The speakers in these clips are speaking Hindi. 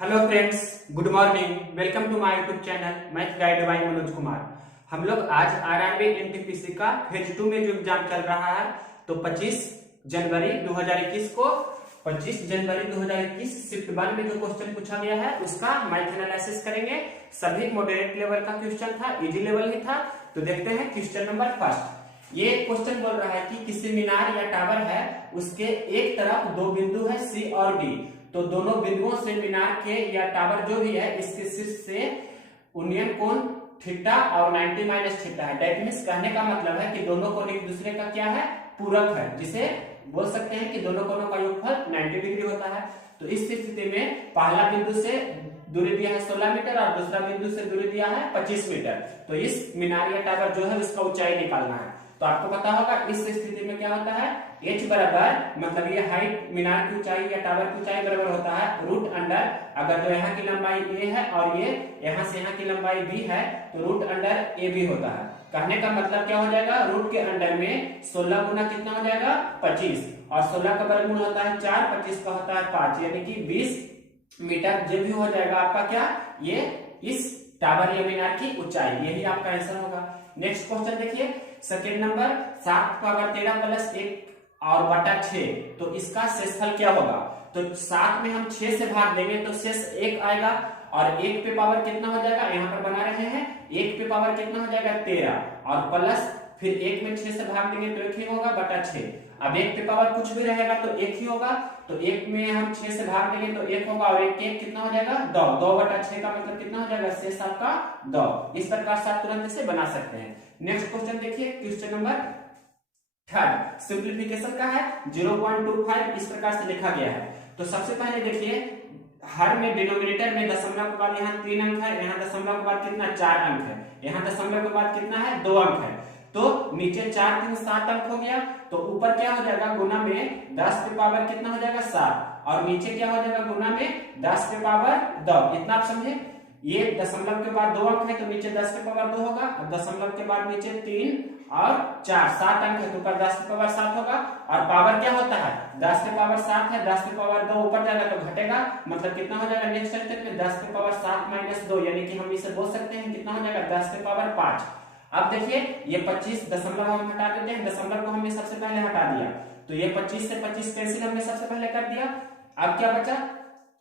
Hello friends, good morning. Welcome to my YouTube channel math guide by Manoj Kumar. हम लोग आज आरआरबी एनटीपीसी का फेज 2 में जो एग्जाम चल रहा है, तो 25 जनवरी 2021 को 25 जनवरी 2021 शिफ्ट 1 में जो क्वेश्चन पूछा गया है उसका मैथ एनालिसिस करेंगे। सभी मॉडरेट लेवल का क्वेश्चन था, इजी लेवल ही था। तो देखते हैं क्वेश्चन नंबर फर्स्ट। ये क्वेश्चन बोल रहा है कि किसी मीनार या टावर है, उसके एक तरफ दो बिंदु है सी और डी। तो दोनों बिंदुओं से मीनार के या टावर जो भी है इसके शीर्ष से उन्नयन कोण थीटा और 90 माइनस थीटा है। दैट मींस कहने का मतलब है कि दोनों कोण एक दूसरे का क्या है, पूरक है, जिसे बोल सकते हैं कि दोनों कोणों का योगफल 90 डिग्री होता है। तो इस स्थिति में पहला बिंदु से दूरी दिया है 16 मीटर और दूसरा बिंदु से दूरी दिया है 25 मीटर। तो इस मीनार या टावर जो है उसका ऊंचाई निकालना है। तो आपको पता होगा इस स्थिति में क्या होता है, h बराबर मतलब ये हाइट मीनार की ऊंचाई या टावर की ऊंचाई बराबर होता है रूट अंडर, अगर जो यहाँ की लंबाई a है और ये यहाँ से यहाँ की लंबाई b है तो रूट अंडर a b होता है। कहने का मतलब क्या हो जाएगा, रूट के अंडर में 16 गुना कितना हो जाएगा 25, और 16 का वर्गमूल होता है 4, 25 का होता है 5, यानी कि 20 मीटर जो भी हो जाएगा आपका क्या, ये इस टावर या मीनार की ऊंचाई, यही आपका आंसर होगा। नेक्स्ट क्वेश्चन देखिए, सेकेंड नंबर 7 पावर 13 प्लस 1 और बटा 6, तो इसका शेषफल क्या होगा। तो 7 में हम 6 से भाग देंगे तो शेष 1 आएगा, और 1 पे पावर कितना हो जाएगा, यहाँ पर बना रहे हैं 1 पे पावर कितना हो जाएगा 13, और प्लस फिर 1 में 6 से भाग देंगे तो 1 ही होगा बटा 6। अब 1 पे पावर कुछ भी रहेगा तो 1 ही होगा, तो 1 में हम 6 से भाग देंगे तो 1 होगा, और 1 1 कितना हो जाएगा 2, 2 बटा 6 का मतलब कितना हो जाएगा शेष आपका 2। इस प्रकार से आप तुरंत इसे बना सकते हैं। नेक्स्ट क्वेश्चन देखिए, क्वेश्चन नंबर थर्ड सिंप्लीफिकेशन का है, 0.25 इस प्रकार से लिखा गया है। तो सबसे पहले देखिए, हर में डिनोमिनेटर में दशमलव के बाद यहाँ 3 अंक है, यहाँ दशमलव के बाद कितना 4 अंक है, यहाँ दशमलव के बाद कितना है 2 अंक है। तो नीचे 4 3 7 अंक हो गया, तो ऊपर क्या हो जाएगा गुना में 10 पे पावर कितना हो जाएगा 7, और नीचे क्या हो जाएगा गुना में 10 पे पावर 2। इतना आप समझे। ये दशमलव के बाद 2 अंक है तो नीचे 10 पे पावर 2 होगा, और दशमलव के बाद नीचे 3 और 4 7 अंक है तो ऊपर 10 पे पावर 7 होगा, और पावर क्या होता है 10 पे पावर 7 है, 10 पे पावर 2 ऊपर जाएगा तो घटेगा, मतलब कितना हो जाएगा नेक्स्ट स्टेप में 10 पे पावर 7 माइनस 2, यानी कि हम इसे बोल सकते हैं कितना हो जाएगा 10 पे पावर 5। अब देखिए ये 25 दशमलव हम हटा देते हैं, दशमलव को हमने सबसे पहले हटा दिया, तो ये 25 से 25 कैंसिल हमने सबसे पहले कर दिया। अब क्या बचा,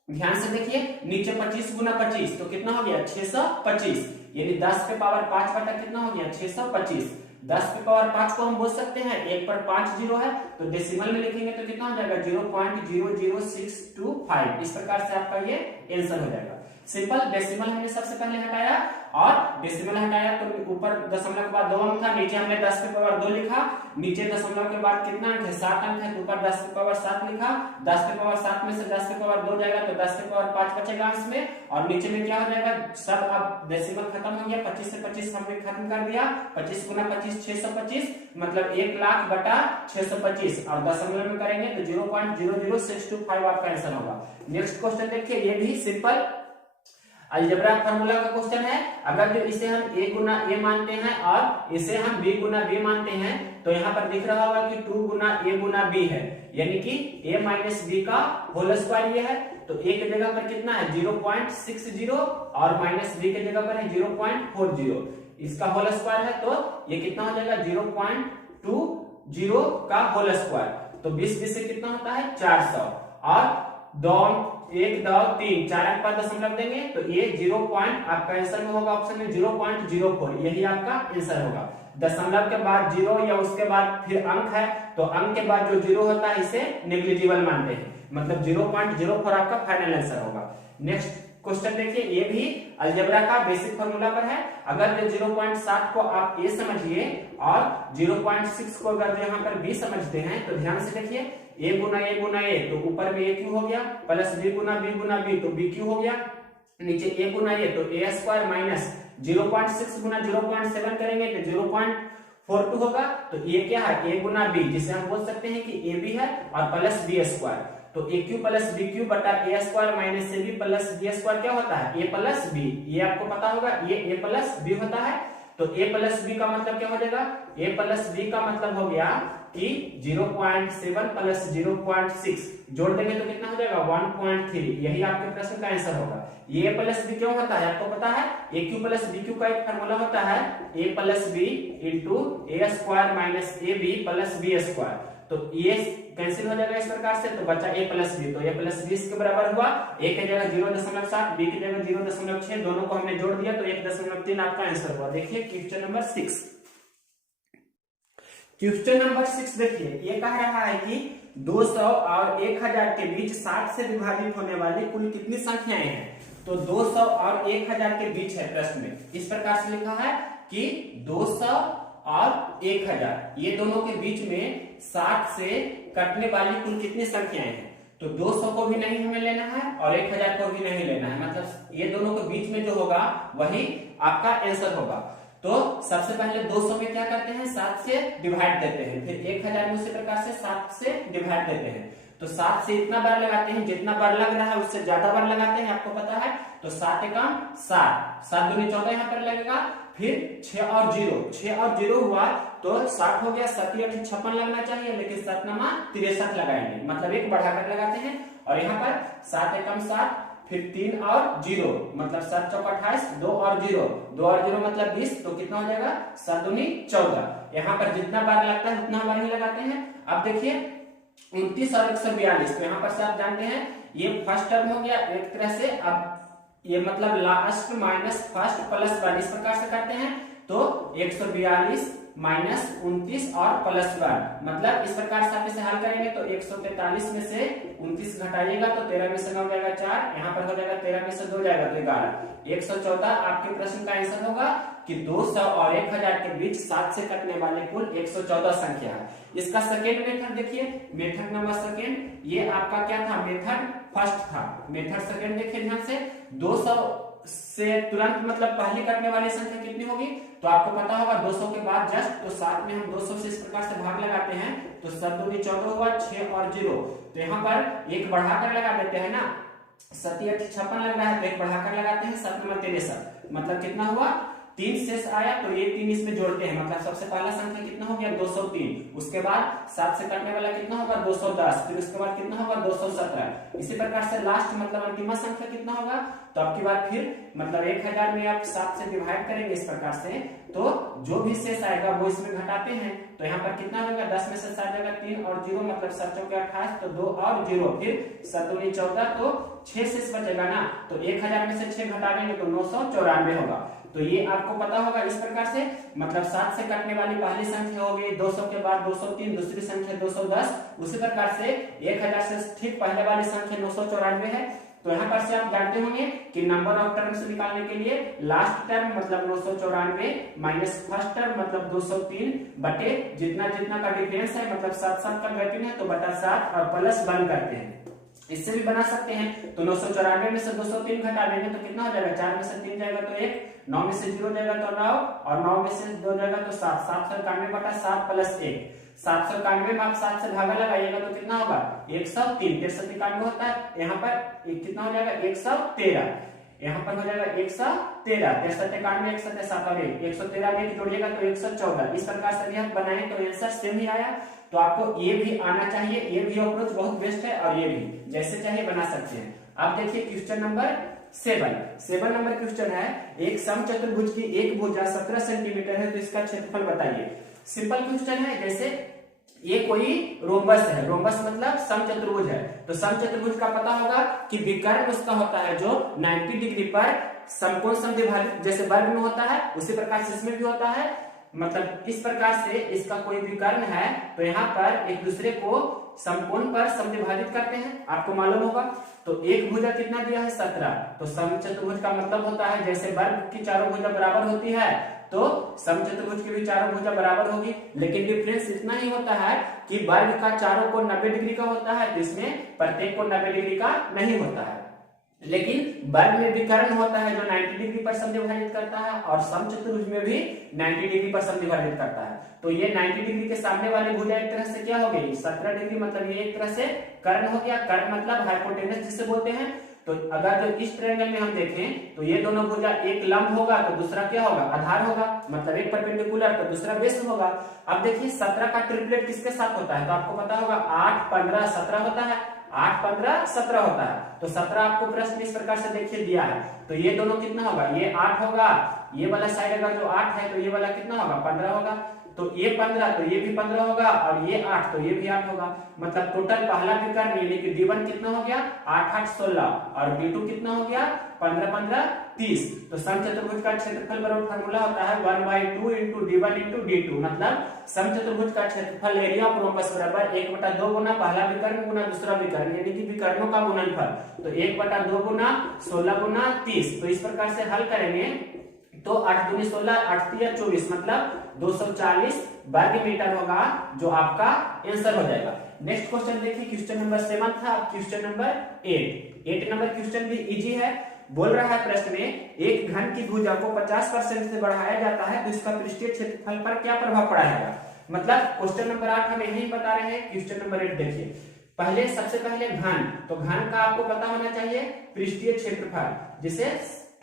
ध्यान से देखिए, नीचे 25 गुना 25 तो कितना हो गया 625, यानी 10 पे पावर 5 बटा कितना हो गया 625। 10 पे पावर 5 को हम बोल सकते हैं 1 पर 5 जीरो है, तो डेसिमल में लिखेंगे तो कितना हो जाएगा 0.00625। इस प्रकार से आपका ये आंसर हो जाएगा। सिंपल, डेसिमल हमने सबसे पहले हटाया, और डेसिमल हटाया तो ऊपर दशमलव के बाद 2 अंक था, नीचे हमने 10 पे पावर 2 लिखा, नीचे दशमलव के बाद कितना अंक है 7 अंक है तो ऊपर 10 पे पावर 7 लिखा, 10 पे पावर 7 में से 10 पे पावर 2 जाएगा तो 10 पे पावर 5 बचेगा अंश में, और नीचे में क्या हो जाएगा सब अब डेसिमल खत्म हो गया, 25 से 25 हमने खत्म कर दिया, 25 गुना 25 625, मतलब 1 लाख बटा 625, और दशमलव में करेंगे तो 0.00625 आपका आंसर होगा। नेक्स्ट क्वेश्चन देखिए, ये भी सिंपल अलजेब्रा फार्मूला का क्वेश्चन है। अगर जो इसे हम a गुना a मानते हैं और इसे हम b गुना b मानते हैं, तो यहाँ पर दिख रहा होगा कि 2 गुना a गुना b है, यानी कि a माइनस b का होल स्क्वायर ये है। तो a के जगह पर कितना है 0.60 और माइनस b के जगह पर है 0.40, इसका होल स्क्वायर है तो ये कितना हो जाएगा 0.20 का होल स्क्वायर। तो 20 20 से कितना होता है 400, और 2 1 2 3 4 अंक पर दशमलव देंगे तो ये 0 पॉइंट आपका आंसर में होगा, ऑप्शन में 0.04, यही आपका आंसर होगा। दशमलव के बाद 0 या उसके बाद फिर अंक है, तो अंक के बाद जो 0 होता है इसे नेग्लिजिबल मानते हैं, मतलब 0.04 आपका फाइनल आंसर होगा। नेक्स्ट क्वेश्चन देखिए, ये भी अलजेब्रा का बेसिक फार्मूला पर है। अगर 0.7 को आप a समझिए और 0.6 को अगर यहाँ पर b समझते हैं, तो ध्यान से देखिए, a गुना a तो ऊपर में a क्यू हो गया, प्लस b गुना b तो b क्यू हो गया, नीचे a गुना a तो a स्क्वायर माइनस 0.6 गुना 0.7 करेंगे तो 0.42 होगा। तो ये क्या है a गुना b, जिसे हम बोल सकते हैं कि a b है, और प्लस b स्क्वायर, तो a cube plus b cube बटा a square minus a b plus b square क्या होता है ए प्लस बी, ये आपको पता होगा, ये ए प्लस बी होता है। तो ए प्लस बी का मतलब क्या हो जाएगा, ए प्लस बी का मतलब हो गया कि 0.7 प्लस 0.6 जोड़ देंगे तो कितना हो जाएगा 1.3। यही आपके प्रश्न का आंसर होगा। ये प्लस बी क्यों होता है आपको पता है, a cube plus b cube का एक फार्मूला होता है a plus b into a square minus a b plus b square. तो ये कैंसिल हो जाएगा इस प्रकार से, तो बचा ए प्लस बी। तो ए प्लस बी इसके बराबर हुआ ए की जगह 0.7, बी की जगह 0.6, दोनों को हमने जोड़ दिया तो 1.3 आपका आंसर हुआ। देखिए क्वेश्चन नंबर 6। क्वेश्चन नंबर 6 देखिए, ये कह रहा है कि 200 और 1000 के बीच 60 से विभाजित होने वाली कुल कितनी संख्याएं हैं। तो 200 और 1000 के बीच है प्रश्न में, इस प्रकार से लिखा है कि 200 और 1000 ये दोनों के बीच में 60 से कटने वाली कुल कितनी संख्याएं हैं। तो 200 को भी नहीं हमें लेना है और 1000 को भी नहीं लेना है, मतलब ये दोनों के बीच में जो होगा वही आपका आंसर होगा। तो सबसे पहले 200 में क्या करते हैं 7 से डिवाइड देते हैं, फिर 1000 में उसी प्रकार से 7 से डिवाइड देते हैं। तो 7 से इतना बार लगाते हैं, जितना बार लग रहा है उससे ज्यादा बार लगाते हैं, आपको पता है। तो 7 एकम 7, 7 दूनी 14 यहाँ पर लगेगा, फिर 6 और 0 हुआ तो 60 हो गया, 7 8 56 लगना चाहिए, लेकिन 7 नमा 63 लगाएंगे, मतलब एक बढ़ाकर लगाते हैं। और यहाँ पर 7 एकम 7, फिर 3 और 0 मतलब 7 चौक 28, 2 और 0 मतलब 20, तो कितना हो जाएगा 7 दूनी 14। यहाँ पर जितना बार लगता है उतना बार ही लगाते हैं। अब देखिए 29 और 142, तो यहाँ पर से आप जानते हैं ये फर्स्ट टर्म हो गया एक तरह से। अब ये मतलब लास्ट माइनस फर्स्ट प्लस 1 इस प्रकार से करते हैं। तो 142 माइनस 29 और प्लस 1, मतलब इस प्रकार से आप इसे हल करेंगे तो 143 में से 29 घटाइएगा तो 13 में से 9 जाएगा 4, यहाँ पर हो जाएगा 13 में से 2 जाएगा तो 11। 114 आपके प्रश्न का आंसर होगा कि 200 और 1000 के बीच 7 से कटने वाले कुल 114 संख्या है। इसका सेकेंड मेथड देखिए, मेथड नंबर सेकेंड, ये आपका क्या था मेथड फर्स्ट था, मेथड सेकेंड देखिए ध्यान से। 200 से तुरंत मतलब पहले कटने वाली संख्या कितनी होगी, तो आपको पता होगा 200 के बाद जस्ट तो 7 में हम 200 से इस प्रकार से भाग लगाते हैं, तो 7 दूनी 14 हुआ, 6 और 0, तो यहाँ पर एक बढ़ाकर लगा देते हैं ना, 7 8 56 लग रहा है तो एक बढ़ाकर लगाते हैं, 7 नंबर 63, मतलब कितना हुआ 3 शेष आया, तो ये 3 इसमें जोड़ते हैं, मतलब सबसे पहला संख्या कितना हो गया 203, उसके बाद 7 से कटने वाला कितना होगा 210, फिर उसके बाद कितना होगा 217, इसी प्रकार से लास्ट मतलब अंतिम संख्या कितना होगा। तो आपकी बात फिर मतलब 1000 में आप 7 से डिवाइड करेंगे इस प्रकार से, तो जो भी शेष आएगा वो इसमें घटाते हैं, तो यहाँ पर कितना होगा 10 में से 7 जाएगा 3 और 0 मतलब 7 चौके 28, तो 2 और 0, फिर 7 दूनी 14, तो 6 शेष बचेगा ना, तो 1000 में से 6 घटा देंगे तो 994 होगा। तो ये आपको पता होगा इस प्रकार से, मतलब 7 से कटने वाली पहली संख्या हो गई 200 के बाद 203, दूसरी संख्या 210, उसी प्रकार से 1000 से ठीक पहले वाली संख्या 994 है। तो यहाँ पर से आप जानते होंगे कि नंबर ऑफ टर्म्स निकालने के लिए लास्ट टर्म मतलब 994 माइनस फर्स्ट टर्म मतलब 203 बटे जितना जितना का डिफरेंस है मतलब 7 का गैपिंग है तो बटा 7 और प्लस 1 करते हैं, इससे भी बना सकते हैं। तो 994 में से 203 घटा देंगे तो कितना हो जाएगा, 4 में से 3 जाएगा तो 1, 9 में से 0 जाएगा तो 9 और 9 में से 2 जाएगा तो 7, 791 बटा 7 प्लस 1, 791 में आप 7 से भागा लगाइएगा तो कितना होगा 103, 93 होता है, यहाँ पर कितना हो जाएगा 113, यहाँ पर हो जाएगा 113, 63 91 107 और 113 में जोड़िएगा तो 114, इस प्रकार से भी हम बनाए तो आंसर सेम ही आया। तो आपको ये भी आना चाहिए, ये भी अप्रोच बहुत बेस्ट है और ये भी जैसे चाहिए बना सकते हैं। अब देखिए क्वेश्चन नंबर 7 नंबर क्वेश्चन है, एक समचतुर्भुज की एक भुजा 17 सेंटीमीटर है तो इसका क्षेत्रफल बताइए। सिंपल क्वेश्चन है, जैसे ये कोई रोम्बस है, रोम्बस मतलब समचतुर्भुज है, तो समचतुर्भुज का पता होगा कि विकर्ण उसका होता है जो 90 डिग्री पर समकोण समद्विभाजित जैसे वर्ग में होता है उसी प्रकार से इसमें भी होता है, मतलब इस प्रकार से इसका कोई विकर्ण है तो यहाँ पर एक दूसरे को समकोण पर समद्विभाजित करते हैं, आपको मालूम होगा। तो एक भुजा कितना दिया है 17, तो समचतुर्भुज का मतलब होता है जैसे वर्ग की चारों भुजा बराबर होती है तो समचतुर्भुज की भी चारों भुजा बराबर होगी, लेकिन डिफरेंस इतना ही होता है कि वर्ग का चारों को 90 डिग्री का होता है तो इसमें प्रत्येक को 90 डिग्री का नहीं होता है, लेकिन वर्ग में विकर्ण होता है जो 90 डिग्री पर समद्विभाजित करता है और समचतुर्भुज में भी 90 डिग्री पर समद्विभाजित करता है। तो ये 90 डिग्री के सामने वाली भुजा एक तरह से क्या हो गई 17 डिग्री, मतलब ये एक तरह से कर्ण हो गया, कर्ण मतलब हाइपोटेनस जिसे बोलते हैं। तो अगर जो इस ट्रायंगल में हम देखें तो ये दोनों भुजा, एक लंब होगा तो दूसरा क्या होगा, आधार होगा, मतलब एक परपेंडिकुलर तो दूसरा बेस होगा। अब देखिए 17 का ट्रिपलेट किसके साथ होता है, तो आपको पता होगा 8, 15, 17 होता है, 8, 15, 17 होता है। तो 17 आपको प्रश्न इस प्रकार से देखिए दिया है, तो ये दोनों कितना होगा, ये 8 होगा, ये वाला साइड अगर जो 8 है तो ये वाला कितना होगा, 15 होगा। तो ये 15 तो ये भी 15 होगा, और ये 8 तो ये भी 8 होगा। मतलब टोटल पहला विकर्ण यानी कि D1 कितना हो गया, 8, 8, 16, और D2 कितना हो गया, 15, 15, 30। तो समचतुर्भुज का क्षेत्रफल बराबर फार्मूला होता है 1/2 इंटू D1 इंटू D2। मतलब समचतुर्भुज का क्षेत्रफल एरिया ऑफ रोम्बस बराबर 1/2 गुना पहला विकर्ण गुना दूसरा विकर्ण, यानी कि विकर्णों का गुणनफल। तो 1/2 गुना 16 गुना 30। तो इस प्रकार से हल करेंगे तो 8 दूनी 16, 8 तिया 24, मतलब 240 वर्ग मीटर होगा, जो आपका आंसर हो जाएगा। नेक्स्ट क्वेश्चन देखिए, क्वेश्चन नंबर 7 था, क्वेश्चन नंबर 8 नंबर क्वेश्चन भी इजी है। बोल रहा है प्रश्न में, एक घन की भुजा को 50% से बढ़ाया जाता है तो इसका पृष्ठीय क्षेत्रफल पर क्या प्रभाव पड़ेगा। मतलब क्वेश्चन नंबर 8 हम यही बता रहे हैं। क्वेश्चन नंबर 8 देखिए, पहले सबसे पहले घन, तो घन का आपको पता होना चाहिए पृष्ठीय क्षेत्रफल, जिसे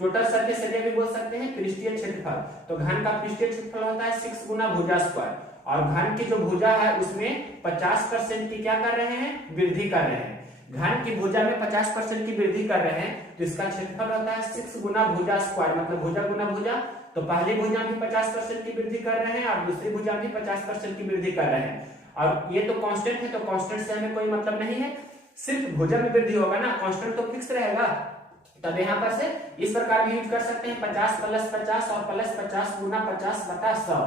टोटल सरफेस एरिया भी बोल सकते हैं, पृष्ठीय क्षेत्रफल। तो घन का पृष्ठीय क्षेत्रफल होता है 6 गुना भुजा स्क्वायर, और घन की जो भुजा है उसमें 50% की क्या कर रहे हैं, वृद्धि कर रहे हैं। घन की भुजा में 50% की वृद्धि कर रहे हैं, तो इसका क्षेत्रफल होता है 6 गुना भुजा स्क्वायर, मतलब भुजा गुना भुजा। तो पहली भुजा भी 50% की वृद्धि कर रहे हैं, और दूसरी भुजा भी 50% की वृद्धि कर रहे हैं। और ये तो कांस्टेंट है, तो कांस्टेंट से हमें कोई मतलब नहीं है, सिर्फ भुजा में वृद्धि होगा ना, कांस्टेंट तो फिक्स रहेगा। तब यहाँ पर से इस प्रकार भी यूज कर सकते हैं, 50 प्लस 50 और प्लस 50 गुना 50/100।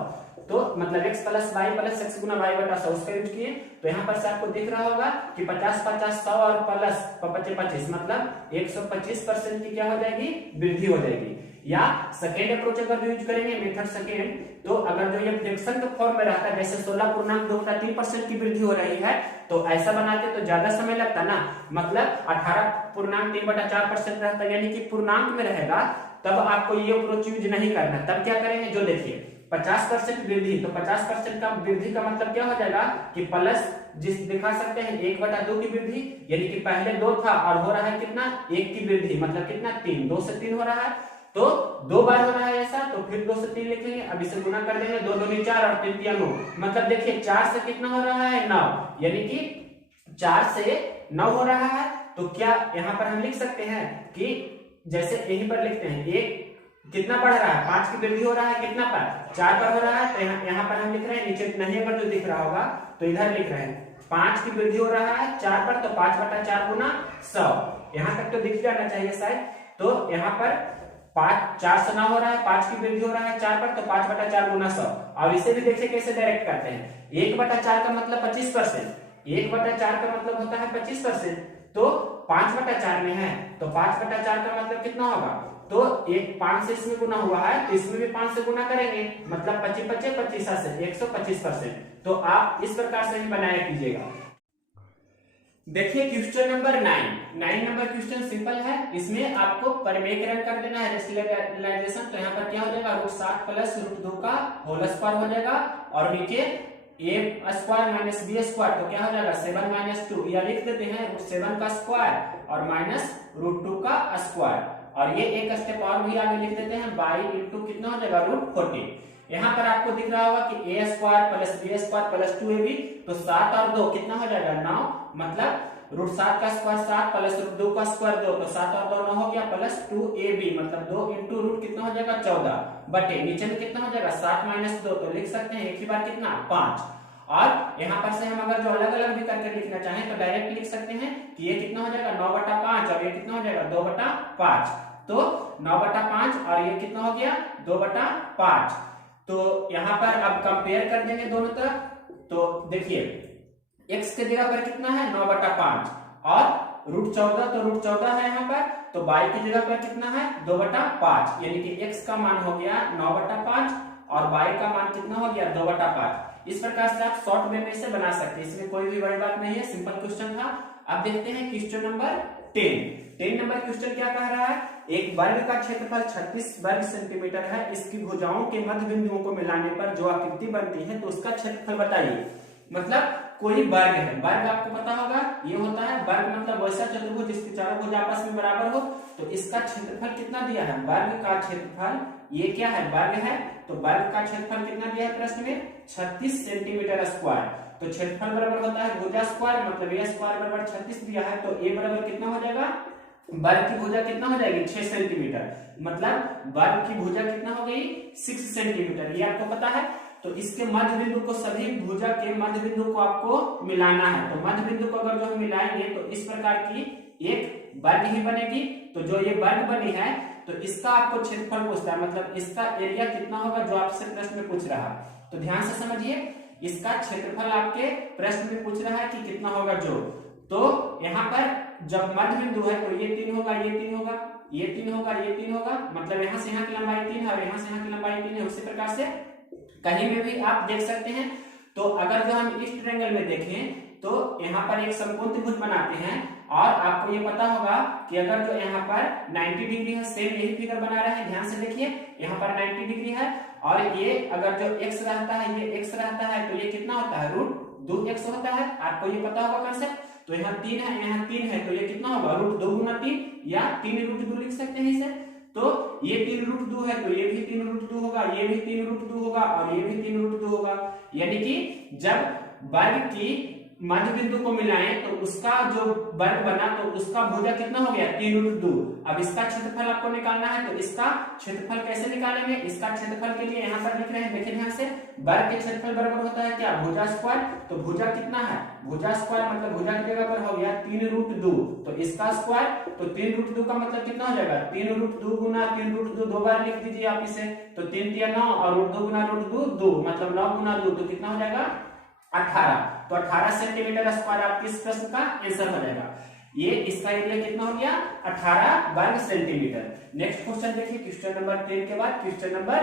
तो मतलब x plus y plus x गुना वाई बटा 100 उसका यूज किए। तो यहाँ पर से आपको दिख रहा होगा कि 50, 50, 100 और प्लस 25, मतलब 125% की क्या हो जाएगी, वृद्धि हो जाएगी। या सेकेंड अप्रोच अगर यूज करेंगे, मेथड सेकेंड, तो अगर जो ये फ्रैक्शन के फॉर्म में रहता है, जैसे 16.2% की वृद्धि हो रही है, तो ऐसा बनाते तो ज्यादा समय लगता ना, मतलब 18.3/4% रहता, यानी कि पूर्णांक में रहेगा, तब आपको ये अप्रोच यूज नहीं करना। तब क्या करेंगे, जो देखिए 50% वृद्धि, तो 50% का वृद्धि का मतलब क्या हो जाएगा कि प्लस, जिस दिखा सकते हैं 1/2 की वृद्धि, यानी कि पहले 2 था और हो रहा है कितना, 1 की वृद्धि, मतलब कितना 3, 2 से 3 हो रहा है, तो 2 बार हो रहा है ऐसा, तो फिर 2 से 3 लिखेंगे। अब इसे गुना कर देंगे, 2 दूनी 4 और 3 तिया 9, मतलब देखिए 4 से कितना हो रहा है, 9, यानी कि 4 से 9 हो रहा है। तो क्या यहाँ पर हम लिख सकते हैं कि जैसे यहीं पर लिखते हैं, एक कितना बढ़ रहा है, 5 की वृद्धि हो रहा है, कितना पर, 4 पर हो रहा है। तो यहाँ पर हम लिख रहे हैं, नीचे नहीं पर जो दिख रहा होगा तो इधर लिख रहे हैं 5 की वृद्धि हो रहा है 4 पर, तो 5/4 गुना 100, यहाँ तक तो दिख जाना चाहिए शायद। तो यहाँ पर 5, 4 से 9 हो रहा है, 5 की वृद्धि हो रहा है 4 पर, तो 5/4 गुना 100। और इसे भी देखिए कैसे डायरेक्ट करते हैं, 1/4 का मतलब 25%, 1/4 का मतलब होता है 25%, तो 5/4 में है, तो 5/4 का मतलब कितना होगा, तो एक 5 से इसमें गुना हुआ है, तो इसमें भी 5 से गुना करेंगे, मतलब 25 25 25 से 125%। तो आप इस प्रकार से ही बनाया कीजिएगा। देखिए question number 9 number question simple है, इसमें आपको परिमेयकरण कर देना है, रेशनलाइजेशन। तो यहाँ पर क्या हो जाएगा, √7 प्लस √2 का होल स्क्वायर हो जाएगा, और नीचे a square minus b square, तो क्या हो जाएगा 7 माइनस 2, या लिख देते हैं √7 का स्क्वायर और माइनस √2 का स्क्वायर, और ये एक स्टेप और भी आगे लिख देते हैं, बाई इंटू कितना हो जाएगा √40। यहाँ पर आपको दिख रहा होगा कि a square plus b square plus 2ab, तो 7 और 2 कितना हो जाएगा 9, मतलब √7 का स्क्वायर 7 प्लस √2 का स्क्वायर 2, तो 7 और 2 9 हो गया, प्लस 2ab, मतलब 2 इंटू रूट कितना हो जाएगा 14, बटे नीचे में कितना हो जाएगा 7 माइनस 2, तो लिख सकते हैं एक ही बार कितना 5। और यहाँ पर से हम अगर जो अलग अलग भी करके लिखना चाहें तो डायरेक्ट लिख सकते हैं कि ये कितना हो जाएगा 9/5, और ये कितना हो जाएगा 2/5, तो 9/5 और ये कितना हो गया 2/5। तो यहाँ पर अब कंपेयर कर देंगे दोनों तरफ, तो देखिए x के जगह पर कितना है 9/5, और √14, तो √14 है यहाँ पर, तो y की जगह पर कितना है 2/5, यानी कि x का मान हो गया 9/5 और y का मान कितना हो गया 2/5। इस प्रकार से आप शॉर्ट वे में से बना सकते हैं, इसमें कोई भी बड़ी बात नहीं है, सिंपल क्वेश्चन था। अब देखते हैं क्वेश्चन नंबर 10 नंबर क्वेश्चन क्या कह रहा है, एक वर्ग का क्षेत्रफल 36 वर्ग सेंटीमीटर है, इसकी भुजाओं के मध्य बिंदुओं को मिलाने पर जो आकृति बनती है तो उसका क्षेत्रफल बताइए। मतलब कोई वर्ग है। वर्ग आपको पता होगा ये होता है वर्ग मतलब वैसा चतुर्भुज जिसके चारों भुज आपस में बराबर हो। तो इसका क्षेत्रफल कितना दिया है, वर्ग का क्षेत्रफल, ये क्या है वर्ग है, तो वर्ग का क्षेत्रफल कितना दिया है प्रश्न में 36 सेंटीमीटर स्क्वायर। तो क्षेत्रफल बराबर होता है भुजा स्क्वायर, मतलब ए स्क्वायर बराबर 36 दिया है, तो ए बराबर कितना हो जाएगा, वर्ग की भुजा कितना हो जाएगी 6 सेंटीमीटर, मतलब वर्ग की भुजा कितना हो गई 6 सेंटीमीटर, ये आपको पता है। तो इसके मध्य बिंदु को, सभी भुजा के मध्य बिंदु को आपको मिलाना है। तो मध्य बिंदु को अगर जो हम मिलाएंगे तो इस प्रकार की एक वर्ग ही बनेगी। तो जो ये वर्ग बनी है तो इसका आपको क्षेत्रफल पूछता है, मतलब इसका एरिया कितना होगा जो आपसे प्रश्न में पूछ रहा है। तो ध्यान से समझिए, इसका क्षेत्रफल आपके प्रश्न में पूछ रहा है कि कितना होगा जो। तो यहाँ पर जब मध्य बिंदु है तो ये 3 होगा, ये 3 होगा, ये 3 होगा, ये 3 होगा, मतलब यहाँ से यहाँ की लंबाई 3 है और यहाँ से यहाँ की लंबाई 3 है। उसी प्रकार से कहीं में भी आप देख सकते हैं। तो अगर जो हम इस ट्रायंगल में देखें तो यहाँ पर एक समकोण त्रिभुज बनाते हैं और आपको ये पता होगा कि अगर जो यहाँ पर 90 डिग्री है, सेम यही फिगर बना रहे हैं, ध्यान से देखिए यहाँ पर 90 डिग्री है और ये अगर जो x रहता है, ये x रहता है, तो ये कितना होता है √2x होता है। आपको ये पता होगा कंसेप्ट। तो यहाँ 3 है, यहाँ 3 है, तो ये कितना होगा √2 गुना 3 या 3√2 लिख सकते हैं इसे। तो ये 3√2 है तो ये भी 3√2 होगा, ये भी 3√2 होगा और ये भी 3√2 होगा। यानी कि जब वर्ग की मध्य बिंदु को मिलाएं तो उसका जो वर्ग बना तो उसका भुजा कितना हो गया 3√2। अब इसका क्षेत्रफल आपको निकालना है, तो इसका क्षेत्रफल कैसे निकालेंगे, इसका क्षेत्रफल के लिए यहाँ पर लिख रहे हैं, देखिए ध्यान से, वर्ग के क्षेत्रफल बराबर होता है क्या भुजा स्क्वायर। तो भुजा कितना है, भुजा स्क्वायर मतलब भुजा की जगह पर हो गया 3√2, तो इसका स्क्वायर, तो 3√2 का मतलब कितना हो जाएगा 3√2 गुना 3√2, 2 बार लिख दीजिए आप इसे। तो 3 3 9 और √2 गुना √2 2, मतलब 9 गुना 2, तो कितना हो जाएगा 18। तो 18 सेंटीमीटर स्क्वायर आपके इस प्रश्न का आंसर हो जाएगा। ये इसका एरिया कितना हो गया 18 वर्ग सेंटीमीटर। नेक्स्ट क्वेश्चन देखिए, क्वेश्चन नंबर 10 के बाद क्वेश्चन नंबर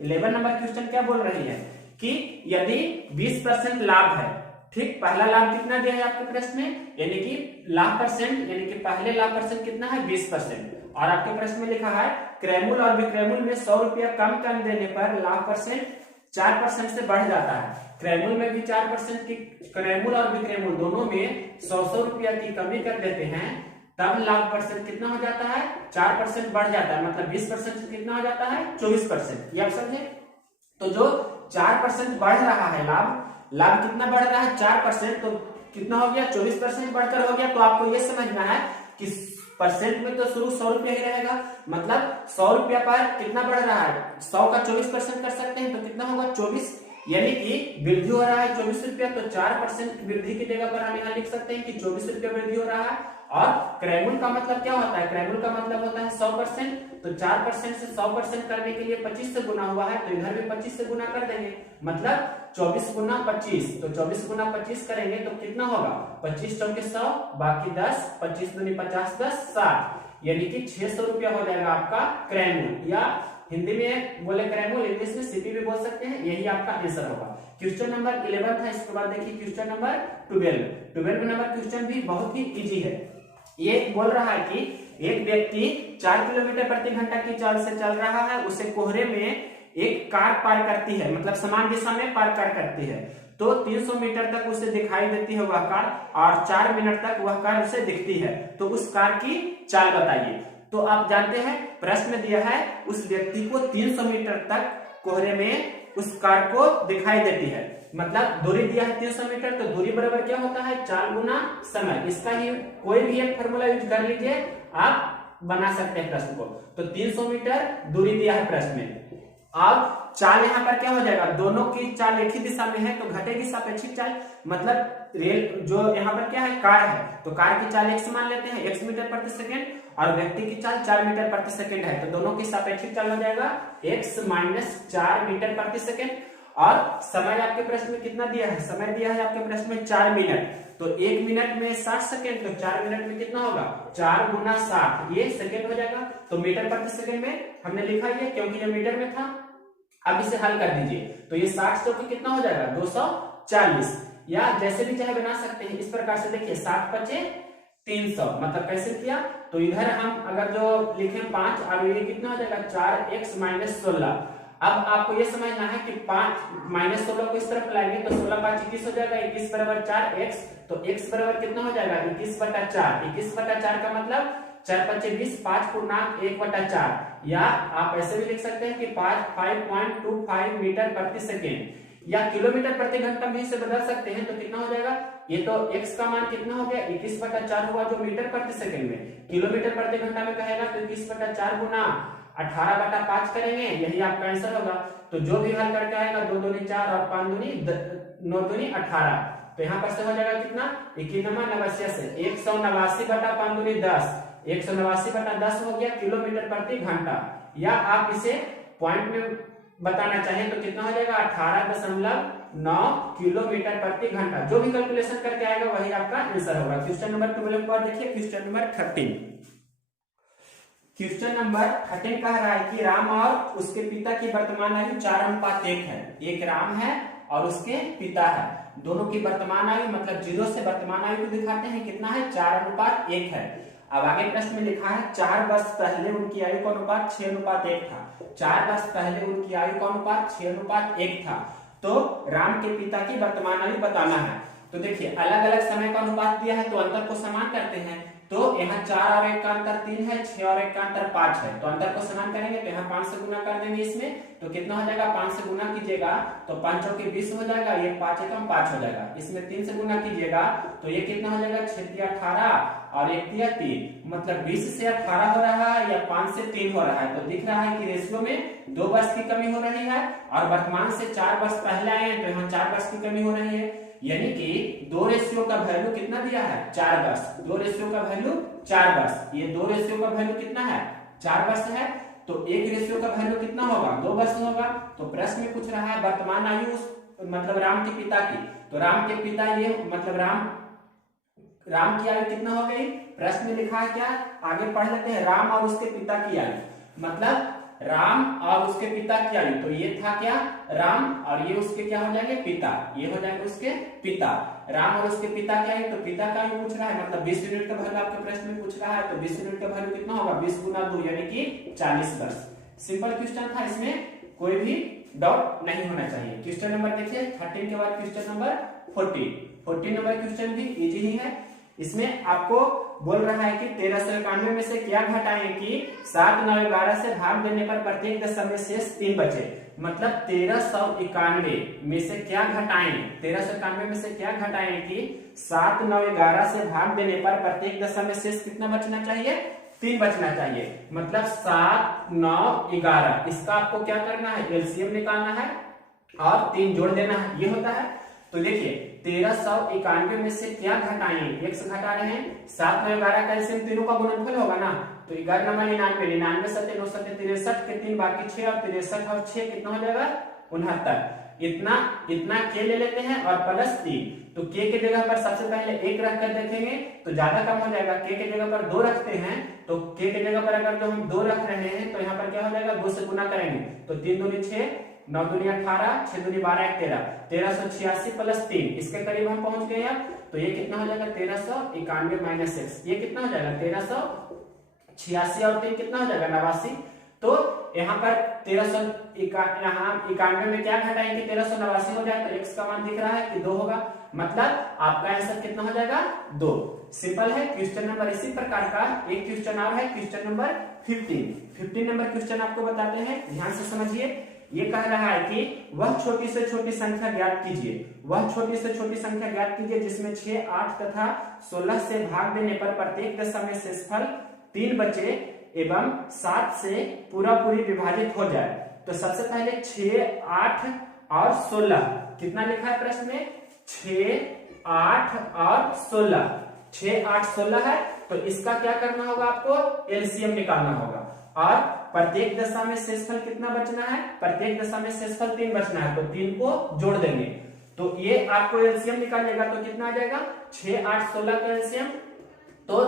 11 नंबर क्वेश्चन क्या बोल रही है कि यदि 20% लाभ है, ठीक, पहला लाभ कितना दिया है आपके प्रश्न में, यानी कि लाभ परसेंट, यानी कि पहले लाभ परसेंट कितना है 20%। और आपके प्रश्न में लिखा है क्रयमूल्य और विक्रयमूल्य में 100 रुपया कम देने पर लाभ परसेंट 4% से बढ़ जाता है। क्रयमूल्य में भी 4% की, क्रयमूल्य और विक्रयमूल्य दोनों में 100 रुपया की कमी कर देते हैं, तब लाभ परसेंट कितना हो जाता है 4% बढ़ जाता है, मतलब 20% से कितना हो जाता है 24%। ये आप समझे। तो जो 4% बढ़ रहा है लाभ कितना बढ़ रहा है 4%, तो कितना हो गया 24% बढ़कर हो गया। तो आपको ये समझना है कि परसेंट में तो शुरू 100 रुपया ही रहेगा, मतलब 100 रुपया पर कितना बढ़ रहा है, 100 का 24% कर सकते हैं, तो कितना होगा 24, यानी कि वृद्धि हो रहा है 24 रुपया। तो 4% वृद्धि की जगह पर हम यहाँ लिख सकते हैं कि 24 रुपया वृद्धि हो रहा है। और क्रयमूल्य का मतलब क्या होता है, क्रयमूल्य का मतलब होता है 100%। तो 4% से 100% करने के लिए 25 से गुना हुआ है, तो इधर भी 25 से गुना कर देंगे, मतलब 24 गुना 25। तो 24 गुना 25 करेंगे तो कितना होगा 25 चौके 100, बाकी 10, 25 दूनी 50, 10 60, यानी कि 600 रुपया हो जाएगा आपका क्रयमूल्य, या हिंदी में बोले क्रयमूल्य, इंग्लिश में सीपी भी बोल सकते हैं। यही आपका आंसर होगा। क्वेश्चन नंबर 11 था। इसके बाद देखिए क्वेश्चन नंबर 12 नंबर क्वेश्चन भी बहुत ही इजी है। ये बोल रहा है कि एक व्यक्ति 4 किलोमीटर प्रति घंटा की चाल से चल रहा है, उसे कोहरे में एक कार पार करती है, मतलब समान दिशा में कार करती है। तो 300 मीटर तक उसे दिखाई देती है वह कार और 4 मिनट तक वह कार उसे दिखती है। तो उस कार की चाल बताइए। तो आप जानते हैं प्रश्न में दिया है उस व्यक्ति को 300 मीटर तक कोहरे में उस कार को दिखाई देती है, मतलब दूरी दिया है 300 मीटर, तो दूरी बराबर क्या होता है 4 गुना समय। इसका ही कोई भी एक फॉर्मूला यूज कर लीजिए, आप बना सकते हैं प्रश्न को। तो 300 मीटर दूरी दिया है प्रश्न में। अब चाल यहाँ पर क्या हो जाएगा, दोनों की चाल एक ही दिशा में है तो घटेगी सापेक्षिक चाल, मतलब रेल जो यहाँ पर क्या है कार है, तो कार की चाल x मान लेते हैं x मीटर प्रति सेकेंड, और व्यक्ति की चाल 4 मीटर प्रति सेकेंड है, तो दोनों की सापेक्षिक चाल हो जाएगा x - 4 मीटर प्रति सेकेंड। और समय आपके प्रश्न में कितना दिया है, समय दिया है आपके प्रश्न में 4 मिनट, तो 1 मिनट में 60 सेकेंड, तो 4 मिनट में कितना होगा 4 गुना 60, ये सेकेंड हो जाएगा। तो मीटर प्रति सेकेंड में हमने लिखा ये, क्योंकि ये मीटर में था। अब इसे हल कर दीजिए, तो ये 60 चौके कितना हो जाएगा 240, या जैसे भी चाहे बना सकते हैं इस प्रकार से। देखिए 60 पचे 300, मतलब कैसे किया, तो इधर हम अगर जो लिखे 5 और ये कितना हो जाएगा 4x - 16, अब आपको ये समझना है कि 5 माइनस 16 को इस तरफ लाएंगे तो 16 5 21 हो जाएगा, 21 बराबर 4 x, तो x बराबर कितना हो जाएगा 21 बटा 4। 21 बटा 4 का मतलब 4 5 20, 5 पूर्णांक 1 बटा 4, या आप ऐसे भी लिख सकते हैं कि 5.25 मीटर प्रति सेकेंड, या किलोमीटर प्रति घंटा भी इसे बदल सकते हैं। तो कितना हो जाएगा, ये तो x का मान कितना हो गया 21 बटा 4 हुआ जो मीटर प्रति सेकंड में, किलोमीटर प्रति घंटा में कहेगा तो 21 बटा 4 गुना 18 बटा 5 करेंगे, यही आपका आंसर होगा। तो जो भी हल करके आएगा 2 दूनी 4 और 5 दूनी 9 दूनी 18, तो यहाँ पर से हो जाएगा कितना 91 से 189 बटा 5 दूनी 10, 189 बटा 10 हो गया किलोमीटर प्रति घंटा, या आप इसे पॉइंट में बताना चाहिए तो कितना हो जाएगा 18.9 किलोमीटर प्रति घंटा। जो भी कैलकुलेशन करके आएगा वही आपका आंसर होगा। क्वेश्चन नंबर 12 पर देखिए, क्वेश्चन नंबर 13। क्वेश्चन नंबर 13 कह रहा है कि राम और उसके पिता की वर्तमान आयु 4:1 है। एक राम है और उसके पिता है, दोनों की वर्तमान आयु मतलब 0 से वर्तमान आयु को दिखाते हैं, कितना है 4:1 है। अब आगे प्रश्न में लिखा है 4 वर्ष पहले उनकी आयु का अनुपात 6:1 था। 4 वर्ष पहले उनकी आयु का अनुपात 6:1 था, तो राम के पिता की वर्तमान आयु बताना है। तो देखिए अलग अलग समय का अनुपात दिया है तो अंतर को समान करते हैं। तो यहाँ 4 और 1 का अंतर 3 है, 6 और 1 का अंतर 5 है, तो अंतर को समान करेंगे तो यहाँ 5 से गुना कर देंगे इसमें, तो कितना हो जाएगा 5 से गुना कीजिएगा तो 5 चौके 20 हो जाएगा, ये 5 एकम 5 हो जाएगा। इसमें 3 से गुना कीजिएगा तो ये कितना हो जाएगा 6 तिया 18 और 1 तिया 3, मतलब 20 से 18 हो रहा है या 5 से 3 हो रहा है। तो दिख रहा है कि रेशियो में 2 वर्ष की कमी हो रही है, और वर्तमान से 4 वर्ष पहले आए हैं तो यहाँ 4 वर्ष की कमी हो रही है, यानी कि 2 रेशियो का वैल्यू कितना दिया है 4 वर्ष। 2 रेशियो का वैल्यू 4 वर्ष, ये 2 रेशियो का वैल्यू कितना है 4 वर्ष है, तो 1 रेशियो का वैल्यू कितना होगा 2 वर्ष होगा। तो प्रश्न में पूछ रहा है वर्तमान आयु मतलब राम के पिता की, तो राम के पिता ये मतलब राम की आयु कितना हो गई, प्रश्न में लिखा है क्या, आगे पढ़ लेते हैं। राम और उसके पिता की आयु, मतलब राम और उसके पिता की आयु, तो ये था क्या राम और ये उसके क्या हो जाएंगे पिता, ये हो जाएंगे उसके पिता। राम और उसके पिता की आयु, तो पिता का आयु पूछ रहा है, मतलब 20 यूनिट का वैल्यू आपके प्रश्न में पूछ रहा है, तो 20 यूनिट का वैल्यू कितना होगा 20 गुना 2 यानी कि 40 वर्ष। सिंपल क्वेश्चन था, इसमें कोई भी डाउट नहीं होना चाहिए। क्वेश्चन नंबर देखिए 13 के बाद क्वेश्चन नंबर 14 नंबर क्वेश्चन भी इजी ही है। इसमें आपको बोल रहा है कि 1391 में से क्या घटाएं कि 7 9 11 से भाग देने पर प्रत्येक दशमलव शेष 3 बचे, मतलब 1391 में से क्या घटाएं, 1391 में से क्या घटाएं कि 7 9 11 से भाग देने पर प्रत्येक दशमलव शेष कितना बचना चाहिए 3 बचना चाहिए, मतलब 7 9 11। इसका आपको क्या करना है एलसीएम निकालना है और 3 जोड़ देना है, ये होता है। तो देखिए 1391 में से क्या घटाएं, x घटा रहे हैं, 7 9 11 का एलसीएम तीनों का गुणनफल होगा ना, तो 11 9 99, 99 7 9 7 63 के 3 बाकी 6 और 63 और 6 कितना हो जाएगा 69। इतना के ले लेते हैं और प्लस 3, तो के के जगह पर सबसे पहले 1 रखकर देखेंगे तो ज्यादा कम हो जाएगा, के के जगह पर 2 रखते हैं, तो के के जगह पर अगर जो हम 2 रख रहे हैं तो यहाँ पर क्या हो जाएगा 2 से गुना करेंगे तो 3 दूनी 6 9 दूनी 18 6 दूनी 12 13 1386 प्लस 3, इसके करीब हम पहुंच गए हैं। तो ये कितना हो जाएगा 1391 माइनस x, ये कितना हो जाएगा 1386 और 3 कितना हो जाएगा 89। तो यहाँ पर 1391 में क्या घटाएंगे 1389 हो जाए तो x का मान दिख रहा है कि 2 होगा, मतलब आपका आंसर कितना हो जाएगा 2। सिंपल है क्वेश्चन नंबर। इसी प्रकार का एक क्वेश्चन और है क्वेश्चन नंबर 15 नंबर क्वेश्चन आपको बताते हैं, ध्यान से समझिए। ये कह रहा है कि वह छोटी से छोटी संख्या ज्ञात कीजिए, वह छोटी से छोटी संख्या ज्ञात कीजिए जिसमें 6 8 तथा 16 से भाग देने पर प्रत्येक दशमलव शेषफल 3 बचे एवं 7 से पूरी विभाजित हो जाए। तो सबसे पहले 6 8 और 16 कितना लिखा है प्रश्न में 6 8 और 16, 6 8 16 है, तो इसका क्या करना होगा आपको एलसीएम निकालना होगा, और प्रत्येक दशा में शेषफल कितना बचना है, प्रत्येक दशा में शेषफल 3 बचना है, तो 3 को जोड़ देंगे तो ये आपको एलसीएम निकालिएगा तो कितना आ जाएगा 6 8 16 का एलसीएम। तो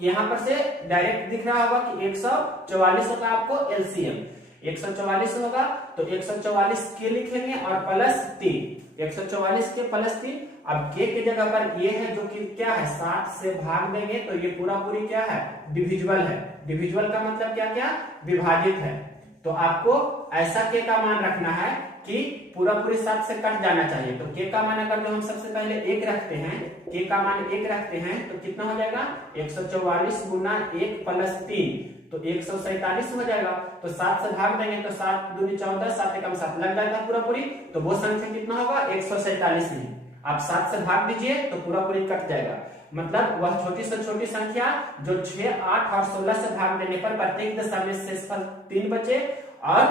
यहां पर से डायरेक्ट दिख रहा होगा कि 144 होगा आपको एलसीएम, 144 होगा तो 144 के लिखेंगे और प्लस 3, 144 के प्लस 3। अब के जगह पर ये है जो कि क्या है 7 से भाग देंगे तो ये पूरी क्या है डिविजिबल है, डिविजिबल का मतलब क्या क्या विभाजित है, तो आपको ऐसा के का मान रखना है कि पूरा पूरी 7 से कट जाना चाहिए। तो के का मान अगर जो हम सबसे पहले 1 रखते हैं, के का मान 1 रखते हैं तो कितना हो जाएगा 144 गुना 1 प्लस 3 तो 147 हो जाएगा। तो 7 से भाग देंगे तो 7 दूनी 14, 7 एकम 7 लग जाएगा पूरा पूरी। तो वो संख्या कितना होगा 147 नहीं। आप 7 से भाग दीजिए तो पूरा पूरी कट जाएगा। मतलब वह छोटी से छोटी संख्या जो 6, 8 और 16 से भाग देने पर प्रत्येक दशा में शेषफल 3 बचे और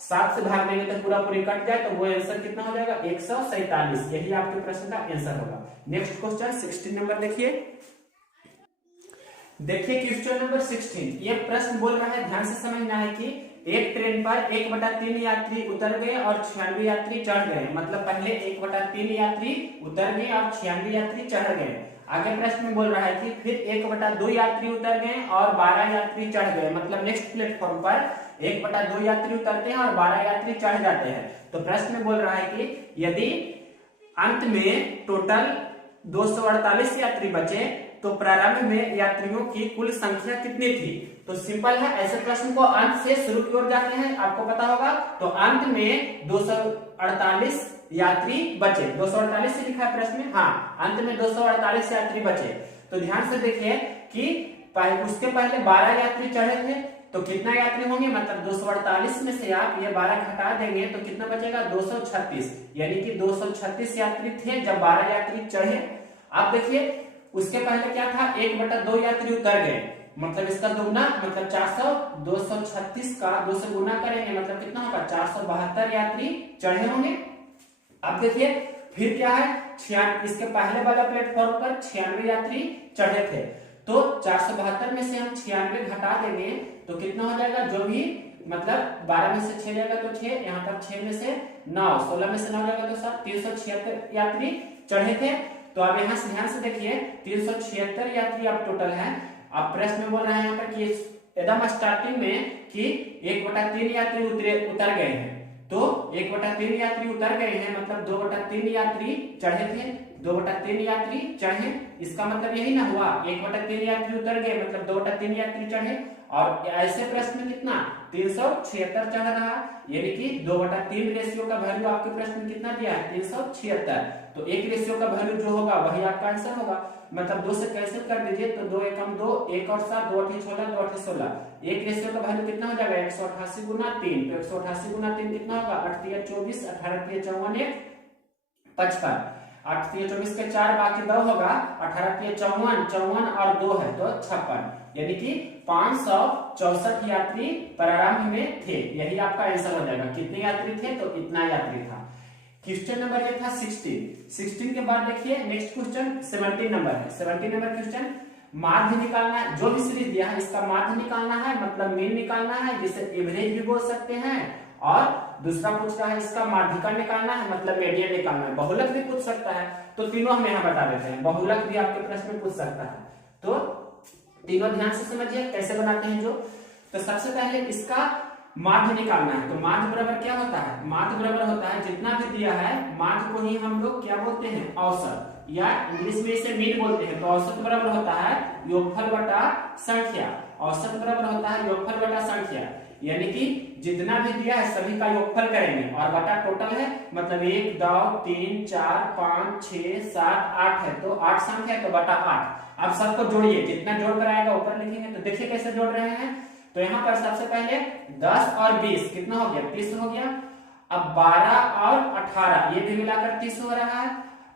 7 से भाग देंगे तो पूरा पूरी कट जाए। तो वो आंसर कितना हो जाएगा 147। यही आपके प्रश्न का आंसर होगा। नेक्स्ट क्वेश्चन 16 नंबर देखिए। देखिए क्वेश्चन नंबर 16। ये प्रश्न बोल रहा है, ध्यान से समझना है कि एक ट्रेन पर 1/3 यात्री उतर गए और 96 यात्री चढ़ गए। मतलब पहले 1/3 यात्री उतर गए और 96 यात्री चढ़ गए। आगे प्रश्न में बोल रहा है कि फिर 1/2 यात्री उतर गए और 12 यात्री चढ़ गए। मतलब नेक्स्ट प्लेटफॉर्म पर 1/2 यात्री उतरते हैं और 12 यात्री चढ़ जाते हैं। तो प्रश्न में बोल रहा है कि यदि अंत में टोटल 248 यात्री बचे तो प्रारंभ में यात्रियों की कुल संख्या कितनी थी। तो सिंपल है, ऐसे प्रश्न को अंत से शुरू की ओर जाते हैं, आपको पता होगा। तो अंत में 248 यात्री बचे। 248 से लिखा है प्रश्न में, हाँ अंत में 248 यात्री बचे। तो ध्यान से देखिए कि उसके पहले 12 यात्री चढ़े थे तो कितना यात्री होंगे, मतलब 248 में से आप ये 12 घटा देंगे तो कितना बचेगा 236। यानी कि 236 यात्री थे जब 12 यात्री चढ़े। आप देखिए उसके पहले क्या था 1/2 यात्री उतर गए, मतलब इसका दुगना मतलब 400। 236 का 2 से गुना करेंगे मतलब कितना होगा 472 यात्री चढ़े होंगे। अब देखिए फिर क्या है, इसके पहले वाला प्लेटफॉर्म पर 96 यात्री चढ़े थे। तो 472 में से हम 96 घटा देंगे तो कितना हो जाएगा, जो भी मतलब 12 में से 6 जाएगा तो 6, यहाँ पर 6 में से 9, 16 में से 9 जाएगा तो 7, 376 यात्री चढ़े थे। तो अब यहाँ से ध्यान से देखिए 376 यात्री अब टोटल है। अब प्रश्न में बोल रहे हैं यहाँ पर कि एकदम स्टार्टिंग में कि 1/3 यात्री उतर गए हैं। तो 1/3 यात्री उतर गए हैं मतलब 2/3 यात्री चढ़े थे। 2/3 यात्री चढ़े, इसका मतलब यही ना हुआ 1/3 यात्री उतर गए मतलब 2/3 यात्री चढ़े। और ऐसे प्रश्न में कितना 376 चढ़ रहा, यानी कि 2/3 रेशियो का वैल्यू आपके प्रश्न में कितना दिया है 376। तो एक रेशियो का वैल्यू जो होगा वही आपका आंसर होगा। मतलब 2 से कैंसिल कर दीजिए तो 2 एकम 2, 1 और 7, 2 8 16, 2 8 16। एक रेशियो का वैल्यू कितना हो जाएगा 188 गुना 3। तो 188 गुना 3 कितना होगा 8 3 24, 18 3 54, 55। 8 3 24 के 4 बाकी 2 होगा, 18 3 54, 54 और 2 है तो 56। यानी कि 564 यात्री प्रारंभ में थे। यही आपका आंसर हो जाएगा। कितने यात्री थे तो इतना यात्री था। क्वेश्चन नंबर ये था 16 के बाद देखिए नेक्स्ट क्वेश्चन 17 नंबर है। 17 नंबर क्वेश्चन माध्य निकालना है। जो भी सीरीज दिया है इसका माध्य निकालना है, मतलब मीन निकालना है, जिसे एवरेज भी बोल सकते हैं। और दूसरा पूछ रहा है इसका माध्यिका निकालना है, मतलब मीडियन निकालना है। बहुलक भी पूछ सकता है, तो तीनों हम यहाँ बता देते हैं। बहुलक भी आपके प्रश्न में पूछ सकता है, तो तीनों ध्यान से समझिए कैसे बनाते हैं जो। तो सबसे पहले इसका माध्य निकालना है। तो माध्य बराबर क्या होता है, माध्य बराबर होता है जितना भी दिया है माध्य को ही हम लोग क्या बोलते हैं औसत, या इंग्लिश में इसे मीन बोलते हैं। तो औसत बराबर होता है योगफल बटा संख्या। औसत बराबर होता है योगफल बटा संख्या, यानी कि जितना भी दिया है सभी का योगफल करेंगे और बटा टोटल है, मतलब 1 2 3 4 5 6 7 8 है तो 8 संख्या है तो बटा 8। अब सबको जोड़िए, जितना जोड़ कर आएगा ऊपर लिखेंगे। तो देखिए कैसे जोड़ रहे हैं। तो यहाँ पर सबसे पहले 10 और 20 कितना हो गया 30 हो गया। अब 12 और 18 ये भी मिलाकर 30 हो रहा है।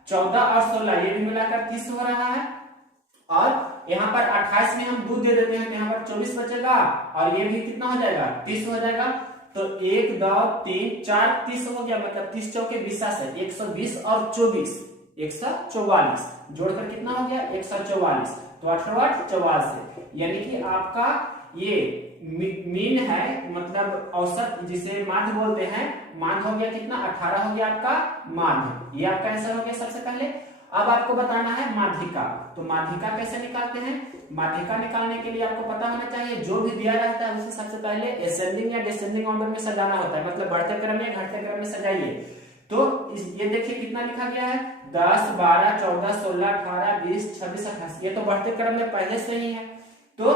14 और 16 ये भी मिलाकर 30 हो रहा है। और यहाँ पर 28 में हम 2 दे देते हैं तो यहाँ पर 24 बचेगा और ये भी कितना हो जाएगा 30 हो जाएगा। तो 1 2 3 4 30 हो गया, मतलब 30 चौके 20 से 120 और 24 144 जोड़कर कितना हो गया 144। तो 18 44, यानी कि आपका ये मीन है, मतलब औसत जिसे माध्य बोलते हैं। माध्य हो गया कितना 18 हो गया आपका माध्य। ये आपका आंसर हो गया सबसे पहले। अब आपको बताना है माध्यिका। तो माध्यिका कैसे निकालते हैं। माध्यिका निकालने के लिए आपको पता होना चाहिए जो भी दिया रहता है उसे सबसे पहले असेंडिंग या डिसेंडिंग ऑर्डर में सजाना होता है, मतलब बढ़ते क्रम में घटते क्रम में सजाइए। तो ये देखिए कितना लिखा गया है 10 12 14 16 18 20 26 28, ये तो बढ़ते क्रम में पहले से ही है। तो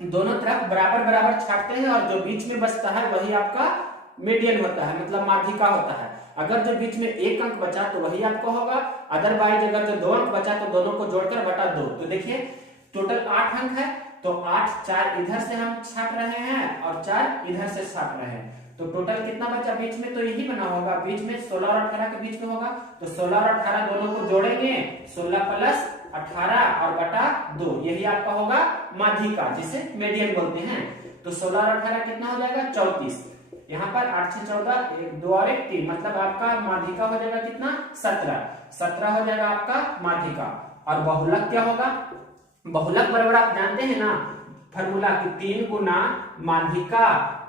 दोनों तरफ बराबर बराबर छाटते हैं और जो बीच में बचता है वही आपका मीडियन होता है, मतलब माध्यिका होता है। अगर जो बीच में एक अंक बचा तो वही आपका होगा, अदरवाइज अगर जो 2 अंक बचा तो दोनों को जोड़कर बटा 2। तो देखिए टोटल 8 अंक है, तो 8 4 इधर से हम छाट रहे हैं और 4 इधर से छाट रहे हैं, तो टोटल कितना बचा बीच में, तो यही बना होगा। बीच में 16 और 18 के बीच में होगा, तो 16 और 18 दोनों को जोड़ेंगे, 16 प्लस 18 और बटा 2, यही आपका होगा माध्यिका, जिसे मीडियन बोलते हैं। तो 16 और 18 कितना हो जाएगा 34, यहाँ पर 8 6 14, 2 और 1 3, मतलब आपका माध्यिका हो जाएगा कितना 17, 17 हो जाएगा आपका माध्यिका। और बहुलक क्या होगा, बहुलक बराबर आप जानते हैं ना फॉर्मूला कि 3 गुना माध्यिका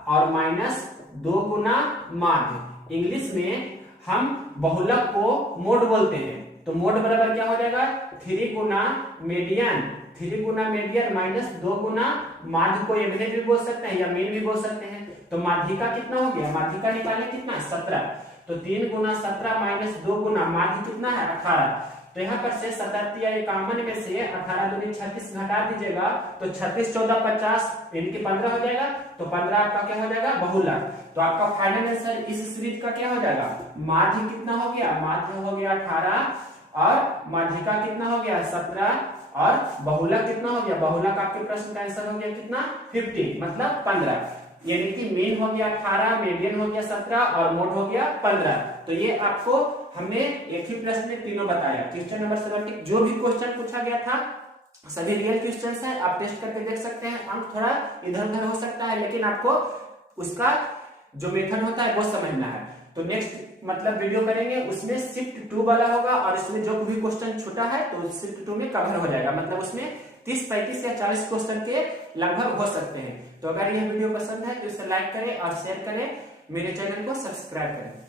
और माइनस 2 गुना माध्य। इंग्लिश में हम बहुलक को मोड बोलते हैं, तो मोड बराबर क्या हो जाएगा 3 गुना मीडियन, 3 गुना मीडियन माइनस 2 गुना माध्य को एवरेज भी बोल सकते हैं या मीन भी बोल सकते हैं। तो माध्यिका कितना हो गया, माध्यिका निकालने कितना 17, तो 3 गुना 17 माइनस 2 गुना माध्य कितना है 18। तो यहाँ पर से 77 या 51 में से 18 दूनी 36 घटा दीजिएगा, तो 36 14 50 इनके 15 हो जाएगा, तो 15 आपका क्या हो जाएगा बहुलक। तो आपका फाइनल आंसर इस सीरीज का क्या हो जाएगा, माध्य कितना हो गया, माध्य हो गया 18 और माध्यिका कितना हो गया 17 और बहुलक कितना हो गया, बहुलक आपके प्रश्न का आंसर हो गया कितना 50, मतलब 15, यानी कि मीन हो गया 18, मीडियन हो गया 17 और मोड हो गया 15। तो ये आपको हमने एक ही प्रश्न में तीनों बताया। क्वेश्चन नंबर 70 जो भी क्वेश्चन पूछा गया था सभी रियल क्वेश्चंस है, आप टेस्ट करके देख सकते हैं। अंक थोड़ा इधर उधर हो सकता है, लेकिन आपको उसका जो मेथड होता है वो समझना है। तो नेक्स्ट मतलब वीडियो करेंगे उसमें शिफ्ट 2 वाला होगा, और इसमें जो भी क्वेश्चन छूटा है तो शिफ्ट 2 में कवर हो जाएगा, मतलब उसमें 30 35 या 40 क्वेश्चन के लगभग हो सकते हैं। तो अगर यह वीडियो पसंद है तो इसे लाइक करें और शेयर करें, मेरे चैनल को सब्सक्राइब करें।